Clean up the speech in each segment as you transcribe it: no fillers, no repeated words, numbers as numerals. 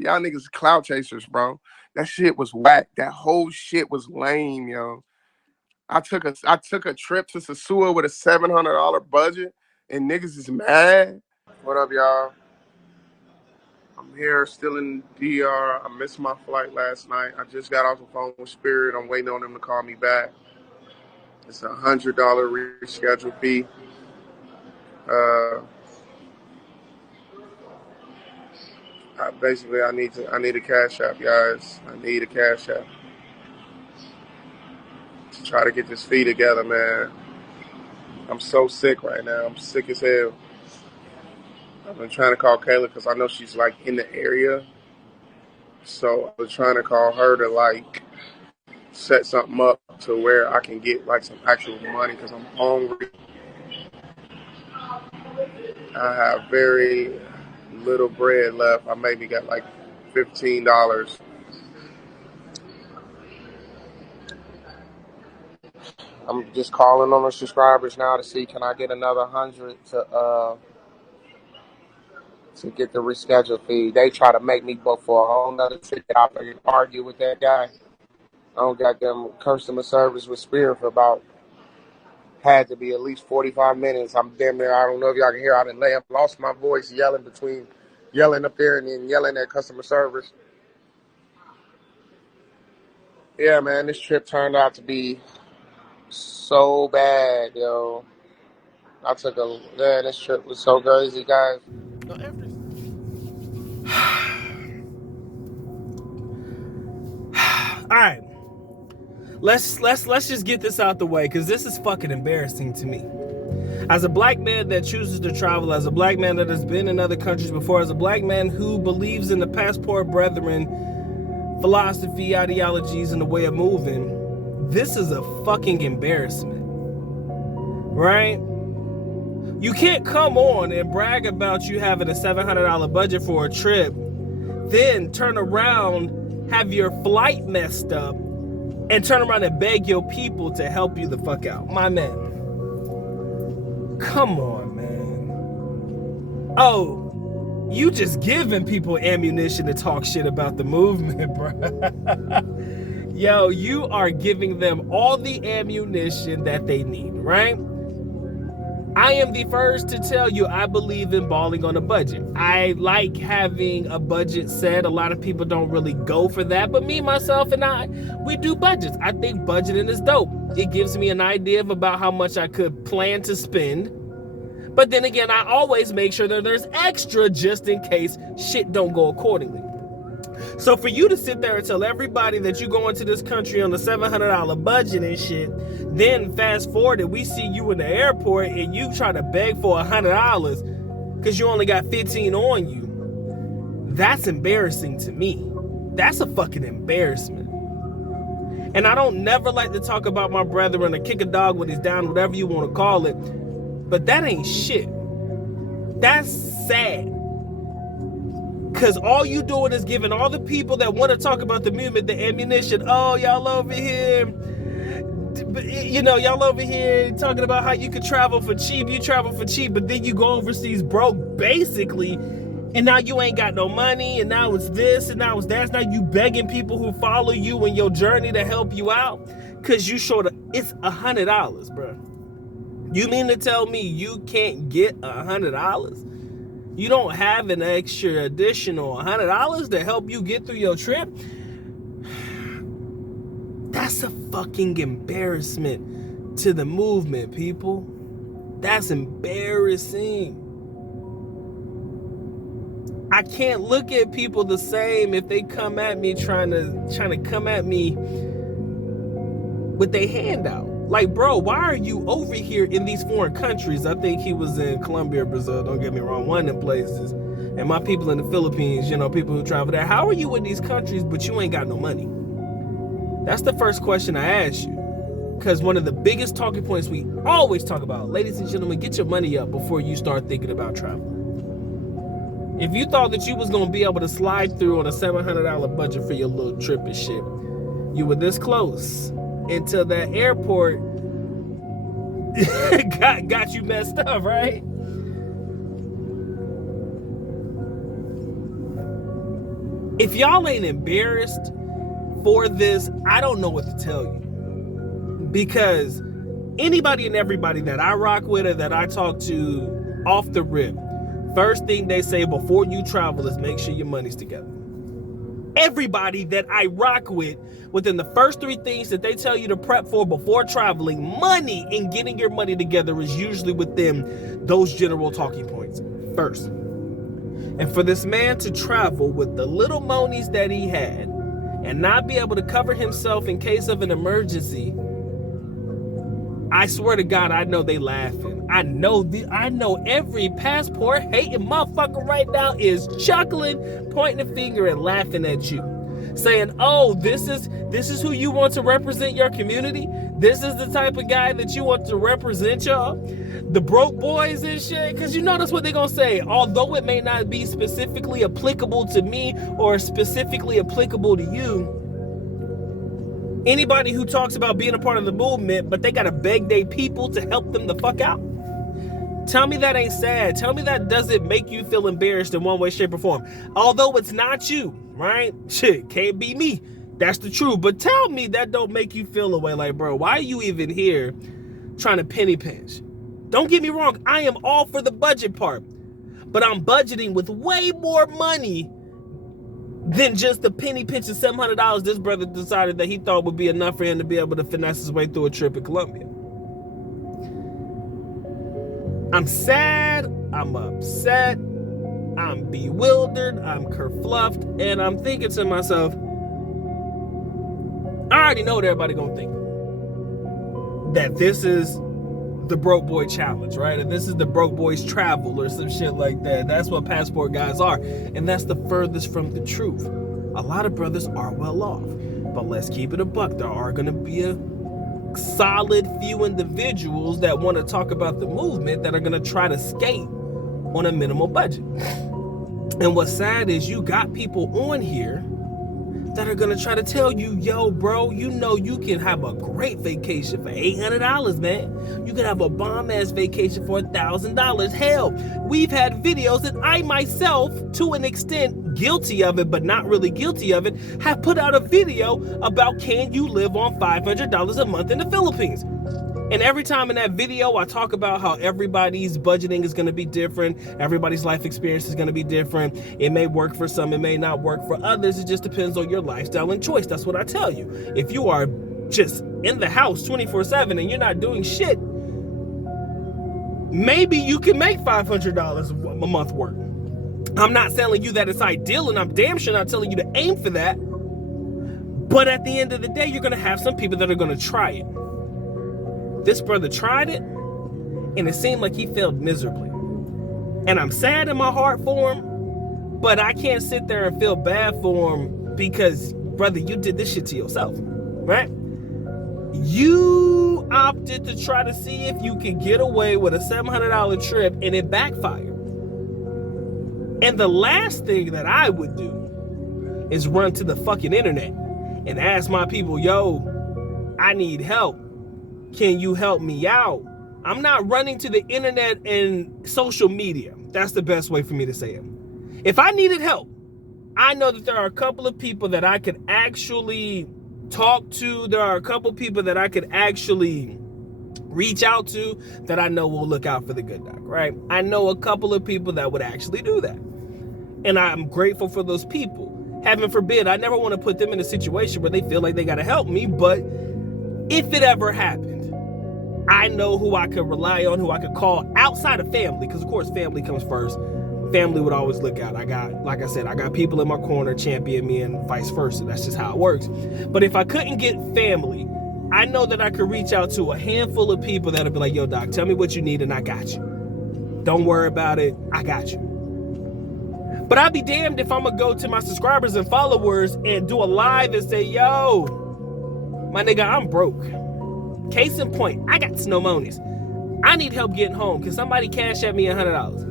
Y'all niggas clout chasers, bro. That shit was whack. That whole shit was lame, yo. I took a trip to Sasua with a $700 budget, and niggas is mad. What up, y'all? I'm here, still in DR. I missed my flight last night. I just got off the phone with Spirit. I'm waiting on them to call me back. It's $100 reschedule fee. Uh, basically, I need a cash app, guys. I need a cash app to try to get this fee together, man. I'm so sick right now. I'm sick as hell. I've been trying to call Kayla because I know she's like in the area. So I was trying to call her to like set something up to where I can get like some actual money because I'm hungry. I have very little bread left. I maybe got like $15. I'm just calling on the subscribers now to see can I get another 100 to get the reschedule fee. They try to make me go for a whole nother ticket out there and argue with that guy. I don't got them customer service with Spirit for about had to be at least 45 minutes. I'm damn near, I don't know if y'all can hear, I done lost my voice yelling between yelling up there and then yelling at customer service. Yeah, man, this trip turned out to be so bad, yo. This trip was so crazy, guys. All right, let's just get this out the way because this is fucking embarrassing to me. As a black man that chooses to travel, as a black man that has been in other countries before, as a black man who believes in the passport brethren philosophy, ideologies, and the way of moving, this is a fucking embarrassment, right? You can't come on and brag about you having a $700 budget for a trip, then turn around, have your flight messed up, and turn around and beg your people to help you the fuck out. My man. Come on, man. Oh, you just giving people ammunition to talk shit about the movement, bro. Yo, you are giving them all the ammunition that they need, right? I am the first to tell you I believe in balling on a budget. I like having a budget set. A lot of people don't really go for that, but me, myself, and I, we do budgets. I think budgeting is dope. It gives me an idea of about how much I could plan to spend. But then again, I always make sure that there's extra just in case shit don't go accordingly. So for you to sit there and tell everybody that you go into this country on a $700 budget and shit, then fast forward and we see you in the airport and you try to beg for $100 because you only got 15 on you, that's embarrassing to me. That's a fucking embarrassment. And I don't never like to talk about my brethren or kick a dog when he's down, whatever you want to call it, but that ain't shit. That's sad. Because all you doing is giving all the people that want to talk about the movement the ammunition. Oh, y'all over here, y'all over here talking about how you could travel for cheap. You travel for cheap, but then you go overseas broke, basically. And now you ain't got no money, and now it's this, and now it's that. Now you begging people who follow you in your journey to help you out. Because you showed it's $100, bro. You mean to tell me you can't get $100? You don't have an extra additional $100 to help you get through your trip? That's a fucking embarrassment to the movement, people. That's embarrassing. I can't look at people the same if they come at me trying to come at me with their hand out. Like, bro, why are you over here in these foreign countries? I think he was in Colombia, Brazil, don't get me wrong, one of them places. And my people in the Philippines, people who travel there, how are you in these countries but you ain't got no money? That's the first question I ask you. Because one of the biggest talking points we always talk about, ladies and gentlemen, get your money up before you start thinking about traveling. If you thought that you was going to be able to slide through on a $700 budget for your little trip and shit, you were this close until that airport got you messed up, right? If y'all ain't embarrassed for this, I don't know what to tell you. Because anybody and everybody that I rock with or that I talk to off the rip, first thing they say before you travel is make sure your money's together. Everybody that I rock with, within the first 3 things that they tell you to prep for before traveling, money and getting your money together is usually within those general talking points first. And for this man to travel with the little monies that he had and not be able to cover himself in case of an emergency, I swear to God, I know they laughing. I know every passport hating motherfucker right now is chuckling, pointing a finger and laughing at you, saying, "Oh, this is who you want to represent your community. This is the type of guy that you want to represent y'all, the broke boys and shit." Because you know that's what they're gonna say. Although it may not be specifically applicable to me or specifically applicable to you. Anybody who talks about being a part of the movement, but they gotta beg their people to help them the fuck out. Tell me that ain't sad. Tell me that doesn't make you feel embarrassed in one way, shape, or form. Although it's not you, right? Shit, can't be me. That's the truth. But tell me that don't make you feel a way like, bro, why are you even here trying to penny pinch? Don't get me wrong, I am all for the budget part. But I'm budgeting with way more money than just the penny pinch of $700 this brother decided that he thought would be enough for him to be able to finesse his way through a trip in Colombia. I'm sad, I'm upset, I'm bewildered, I'm kerfluffed, and I'm thinking to myself, I already know what everybody gonna think. That this is the broke boy challenge, right? And this is the broke boys travel or some shit like that. That's what passport guys are. And that's the furthest from the truth. A lot of brothers are well off. But let's keep it a buck. There are going to be a solid few individuals that want to talk about the movement that are going to try to skate on a minimal budget. And what's sad is you got people on here that are gonna try to tell you, yo, bro, you know you can have a great vacation for $800, man. You can have a bomb-ass vacation for $1,000. Hell, we've had videos that I myself, to an extent, guilty of it, but not really guilty of it, have put out a video about can you live on $500 a month in the Philippines. And every time in that video, I talk about how everybody's budgeting is going to be different. Everybody's life experience is going to be different. It may work for some, it may not work for others. It just depends on your lifestyle and choice. That's what I tell you. If you are just in the house 24/7 and you're not doing shit, maybe you can make $500 a month work. I'm not telling you that it's ideal, and I'm damn sure not telling you to aim for that. But at the end of the day, you're going to have some people that are going to try it. This brother tried it, and it seemed like he failed miserably. And I'm sad in my heart for him, but I can't sit there and feel bad for him because, brother, you did this shit to yourself, right? You opted to try to see if you could get away with a $700 trip, and it backfired. And the last thing that I would do is run to the fucking internet and ask my people, yo, I need help. Can you help me out? I'm not running to the internet and social media. That's the best way for me to say it. If I needed help, I know that there are a couple of people that I could actually talk to. There are a couple of people that I could actually reach out to that I know will look out for the good doc, right? I know a couple of people that would actually do that. And I'm grateful for those people. Heaven forbid, I never want to put them in a situation where they feel like they got to help me, but if it ever happened, I know who I could rely on, who I could call outside of family, because of course family comes first. Family would always look out. I got people in my corner champion me and vice versa. That's just how it works. But if I couldn't get family, I know that I could reach out to a handful of people that'll be like, yo, doc, tell me what you need and I got you. Don't worry about it. I got you. But I'd be damned if I'm going to go to my subscribers and followers and do a live and say, yo, my nigga, I'm broke. Case in point, I got snow monies. I need help getting home. Can somebody cash at me $100?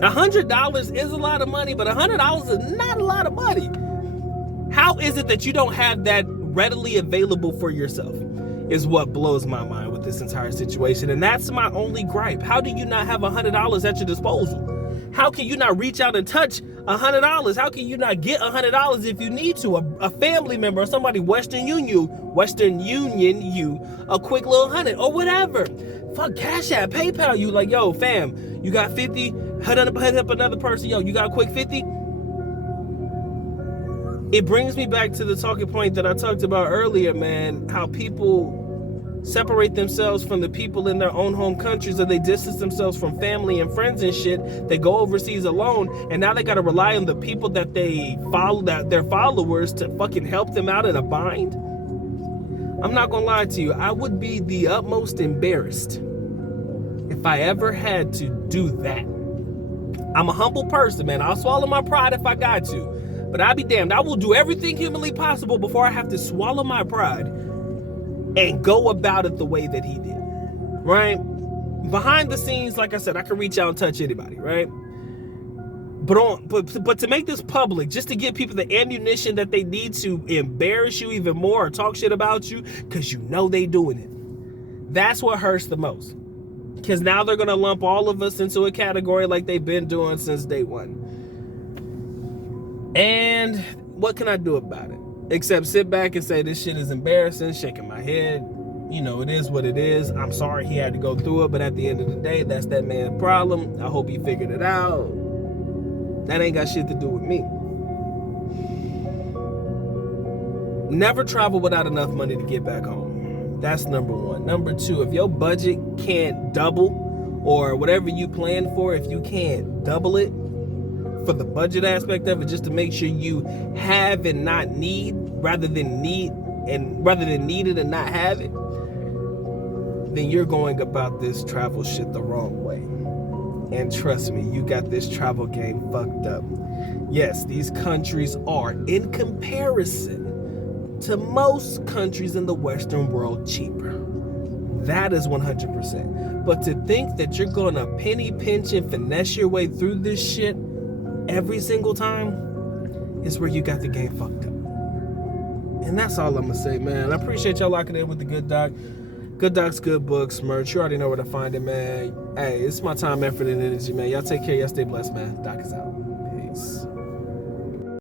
$100 is a lot of money, but $100 is not a lot of money. How is it that you don't have that readily available for yourself? Is what blows my mind with this entire situation. And that's my only gripe. How do you not have $100 at your disposal? How can you not reach out and touch $100? How can you not get $100 if you need to? A family member or somebody Western Union you a quick little 100 or whatever. Fuck, Cash App, PayPal you, like, yo, fam, you got 50, hit up another person, yo, you got a quick 50? It brings me back to the talking point that I talked about earlier, man, how people separate themselves from the people in their own home countries, or they distance themselves from family and friends and shit. They go overseas alone, and now they gotta rely on the people that they follow, that their followers, to fucking help them out in a bind. I'm not gonna lie to you, I would be the utmost embarrassed if I ever had to do that. I'm a humble person, man. I'll swallow my pride if I got to, but I'll be damned. I will do everything humanly possible before I have to swallow my pride and go about it the way that he did, right? Behind the scenes, like I said, I can reach out and touch anybody, right? But to make this public, just to give people the ammunition that they need to embarrass you even more or talk shit about you, because you know they doing it. That's what hurts the most. Because now they're going to lump all of us into a category like they've been doing since day one. And what can I do about it? Except sit back and say this shit is embarrassing, shaking my head. You know, it is what it is. I'm sorry he had to go through it, but at the end of the day, that's that man's problem. I hope he figured it out. That ain't got shit to do with me. Never travel without enough money to get back home. That's number one. Number two, if your budget can't double, or whatever you plan for, if you can't double it, for the budget aspect of it, just to make sure you have and not need, rather than need it and not have it, then you're going about this travel shit the wrong way. And trust me, you got this travel game fucked up. Yes, these countries are, in comparison to most countries in the Western world, cheaper. That is 100%. But to think that you're gonna penny pinch and finesse your way through this shit every single time is where you got the game fucked up. And that's all I'm gonna say, man. I appreciate y'all locking in with the Good Doc. Good Doc's Good Books merch. You already know where to find it, man. Hey, it's my time, effort, and energy, man. Y'all take care. Y'all stay blessed, man. Doc is out.